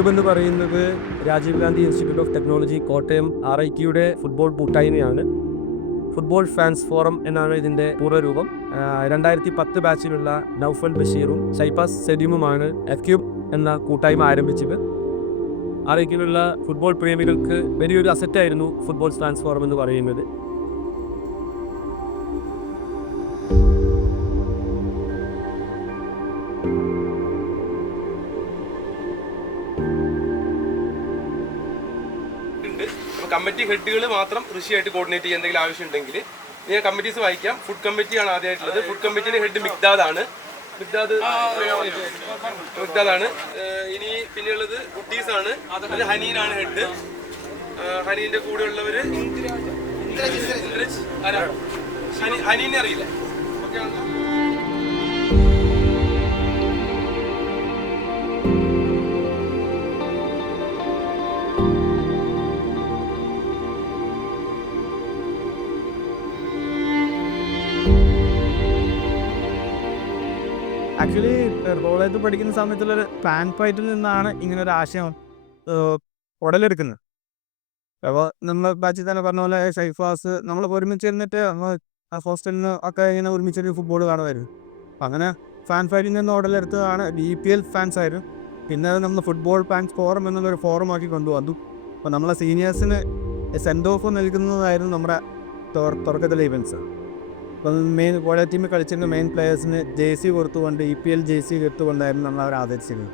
എക്യൂബ് എന്ന് പറയുന്നത് Rajiv Gandhi institute of technology Kottayam RITയുടെ ഫുട്ബോൾ കൂട്ടായ്മയാണ്. ഫുട്ബോൾ ഫാൻസ് ഫോറം എന്നാണ് ഇതിൻ്റെ പൂർവ്വരൂപം. 2010 ബാച്ചിലുള്ള നൗഫൽ ബഷീറും ഷൈപ്പാസ് സലീമുമാണ് എക്യൂബ് എന്ന കൂട്ടായ്മ ആരംഭിച്ചത്. RITയിലുള്ള ഫുട്ബോൾ പ്രേമികൾക്ക് വലിയൊരു അസറ്റായിരുന്നു ഫുട്ബോൾ ഫാൻസ് ഫോറം എന്ന് പറയുന്നത്. കമ്മിറ്റി ഹെഡുകൾ മാത്രം കൃഷിയായിട്ട് കോർഡിനേറ്റ് ചെയ്യാൻ എന്തെങ്കിലും ആവശ്യമുണ്ടെങ്കിൽ ഞാൻ കമ്മിറ്റീസ് വായിക്കാം. ഫുഡ് കമ്മിറ്റിയാണ് ആദ്യമായിട്ടുള്ളത്. ഫുഡ് കമ്മിറ്റിയുടെ ഹെഡ് മിഗ്ദാദാണ്. ഇനി പിന്നെയുള്ളത് കുട്ടീസാണ്. അത് ഹനീനാണ് ഹെഡ്. ഹനീന്റെ കൂടെ ഉള്ളവര് ഹനീനെ അറിയില്ല. ഓക്കെ ആണല്ലോ. ആക്ച്വലി കോളേജിൽ പഠിക്കുന്ന സമയത്തുള്ളൊരു ഫാൻ ഫൈറ്റിൽ നിന്നാണ് ഇങ്ങനൊരു ആശയം ഉടലെടുക്കുന്നത്. അപ്പോൾ നമ്മൾ ബാച്ചിൽ തന്നെ പറഞ്ഞ പോലെ ഷൈഫാസ് നമ്മൾ ഒരുമിച്ച് ഇരുന്നിട്ട് ഹോസ്റ്റലിൽ നിന്ന് ഒക്കെ ഇങ്ങനെ ഒരുമിച്ചൊരു ഫുട്ബോൾ കാണുമായിരുന്നു. അപ്പം അങ്ങനെ ഫാൻ ഫൈറ്റിൽ നിന്ന് ഉടലെടുത്തതാണ് BPL ഫാൻസ് ആയിരുന്നു. പിന്നെ നമ്മൾ ഫുട്ബോൾ ഫാൻസ് ഫോറം എന്നുള്ളൊരു ഫോറമാക്കി കൊണ്ടുവന്നു. അപ്പോൾ നമ്മളെ സീനിയേഴ്സിന് സെൻഡ് ഓഫ് നൽകുന്നതായിരുന്നു നമ്മുടെ തുടക്കത്തിലെ ഇവൻറ്റ്സ്. അപ്പം മെയിൻ കോളേജ് ടീമിൽ കളിച്ചിരുന്ന മെയിൻ പ്ലെയേഴ്സിന് JC കൊടുത്തുകൊണ്ട് EPL JC കൊടുത്തുകൊണ്ടായിരുന്നു നമ്മൾ അവരെ ആദരിച്ചിരുന്നത്.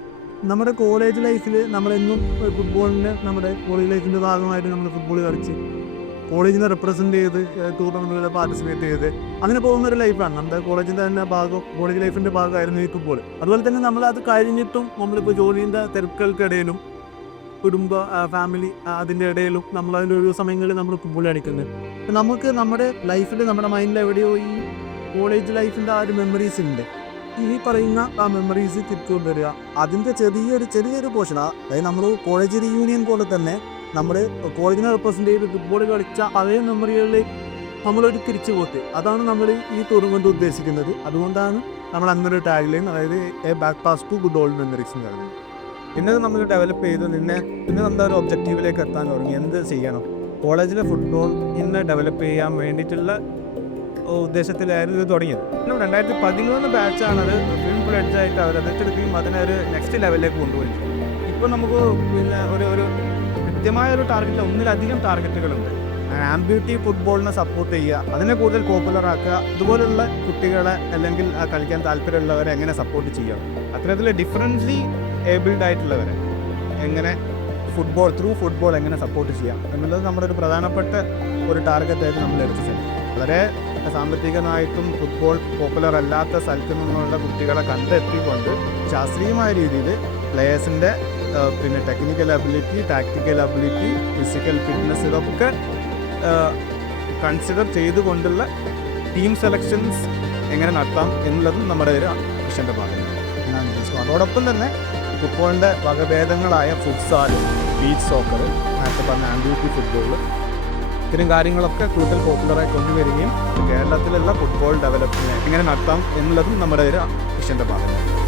നമ്മുടെ കോളേജ് ലൈഫിൽ നമ്മളെന്നും ഫുട്ബോളിന് നമ്മുടെ കോളേജ് ലൈഫിൻ്റെ ഭാഗമായിട്ട് നമ്മൾ ഫുട്ബോൾ കളിച്ച് കോളേജിനെ റെപ്രസെൻറ്റ് ചെയ്ത് ടൂർണമെൻറ്റുകളിൽ പാർട്ടിസിപ്പേറ്റ് ചെയ്ത് അങ്ങനെ പോകുന്നൊരു ലൈഫാണ്. നമ്മുടെ കോളേജിൻ്റെ തന്നെ കോളേജ് ലൈഫിൻ്റെ ഭാഗമായിരുന്നു ഈ ഫുട്ബോൾ. അതുപോലെ തന്നെ നമ്മളത് കഴിഞ്ഞിട്ടും നമ്മളിപ്പോൾ ജോലിൻ്റെ തിരക്കുകൾക്കിടയിലും കുടുംബ ഫാമിലി അതിൻ്റെ ഇടയിലും നമ്മളതിൻ്റെ ഒരു സമയങ്ങളിൽ നമ്മൾ ഫുട്ബോൾ കളിക്കുന്നത്. നമുക്ക് നമ്മുടെ ലൈഫിൽ നമ്മുടെ മൈൻഡിൽ എവിടെയോ ഈ കോളേജ് ലൈഫിൻ്റെ ആ ഒരു മെമ്മറീസ് ഉണ്ട്. ഈ പറയുന്ന ആ മെമ്മറീസ് തിരിച്ചുകൊണ്ടുവരിക, അതിൻ്റെ ചെറിയൊരു പോർഷൻ, അതായത് നമ്മൾ കോളേജ് റീയൂണിയൻ പോലെ തന്നെ നമ്മൾ കോളേജിനെ റെപ്രസെൻ്റ് ചെയ്ത് ഫുട്ബോൾ കളിച്ച അതേ മെമ്മറികളിലേക്ക് നമ്മളൊരു തിരിച്ചു പോക്ക്, അതാണ് നമ്മൾ ഈ ടൂർണമെൻറ്റ് ഉദ്ദേശിക്കുന്നത്. അതുകൊണ്ടാണ് നമ്മൾ അങ്ങനെ ടാഗ് ലൈൻ, അതായത് a back pass to good old memories എന്ന് പറയുന്നത്. പിന്നെ നമ്മൾ ഡെവലപ്പ് ചെയ്ത് പിന്നെ എന്താ ഒരു ഒബ്ജക്റ്റീവിലേക്ക് എത്താൻ തുടങ്ങി. എന്ത് ചെയ്യണം, കോളേജിലെ ഫുട്ബോൾ ഇന്ന് ഡെവലപ്പ് ചെയ്യാൻ വേണ്ടിയിട്ടുള്ള ഉദ്ദേശത്തിലായിരുന്നു ഇത് തുടങ്ങിയത്. 2013 ബാച്ചാണ് അത് ഫിലിം ഫ്ലെഡ്ജായിട്ട് അവരത് ഏറ്റെടുക്കുകയും അതിനെ ഒരു നെക്സ്റ്റ് ലെവലിലേക്ക് കൊണ്ടുപോയി. ഇപ്പോൾ നമുക്ക് പിന്നെ ഒരു കൃത്യമായ ഒരു ടാർഗറ്റിൽ ഒന്നിലധികം ടാർഗറ്റുകളുണ്ട്. ആംബ്യൂട്ടി ഫുട്ബോളിനെ സപ്പോർട്ട് ചെയ്യുക, അതിനെ കൂടുതൽ പോപ്പുലർ ആക്കുക, ഇതുപോലുള്ള കുട്ടികളെ അല്ലെങ്കിൽ കളിക്കാൻ താല്പര്യമുള്ളവരെ എങ്ങനെ സപ്പോർട്ട് ചെയ്യുക, അത്തരത്തിൽ ഡിഫറൻ്റ്ലി ഏബിൾഡ് ആയിട്ടുള്ളവരെ എങ്ങനെ ഫുട്ബോൾ എങ്ങനെ സപ്പോർട്ട് ചെയ്യാം എന്നുള്ളത് നമ്മുടെ ഒരു പ്രധാനപ്പെട്ട ഒരു ടാർഗറ്റായിട്ട് നമ്മൾ എടുത്തിട്ടുണ്ട്. വളരെ സാമ്പത്തികമായിട്ടും ഫുട്ബോൾ പോപ്പുലർ അല്ലാത്ത സ്ഥലത്തു നിന്നുള്ള കുട്ടികളെ കണ്ടെത്തിക്കൊണ്ട് ശാസ്ത്രീയമായ രീതിയിൽ പ്ലേയേഴ്സിൻ്റെ പിന്നെ technical ability, tactical ability, physical fitness ഇതൊക്കെ കൺസിഡർ ചെയ്തുകൊണ്ടുള്ള ടീം സെലക്ഷൻസ് എങ്ങനെ നടത്താം എന്നുള്ളതും നമ്മുടെ ഒരു മിഷൻ്റെ ഭാഗമാണ്. അതോടൊപ്പം തന്നെ ഫുട്ബോളിൻ്റെ വകഭേദങ്ങളായ ഫുട്സാൽ, ബീച്ച് സോക്കർ, നേരത്തെ പറഞ്ഞ ആംബ്യൂട്ടി ഫുട്ബോൾ, ഇത്തരം കാര്യങ്ങളൊക്കെ കൂടുതൽ പോപ്പുലറായി കൊണ്ടുവരികയും കേരളത്തിലുള്ള ഫുട്ബോൾ ഡെവലപ്മെൻറ്റ് എങ്ങനെ നടത്താം എന്നുള്ളതും നമ്മുടെ ഒരു മിഷൻ്റെ ഭാഗമാണ്.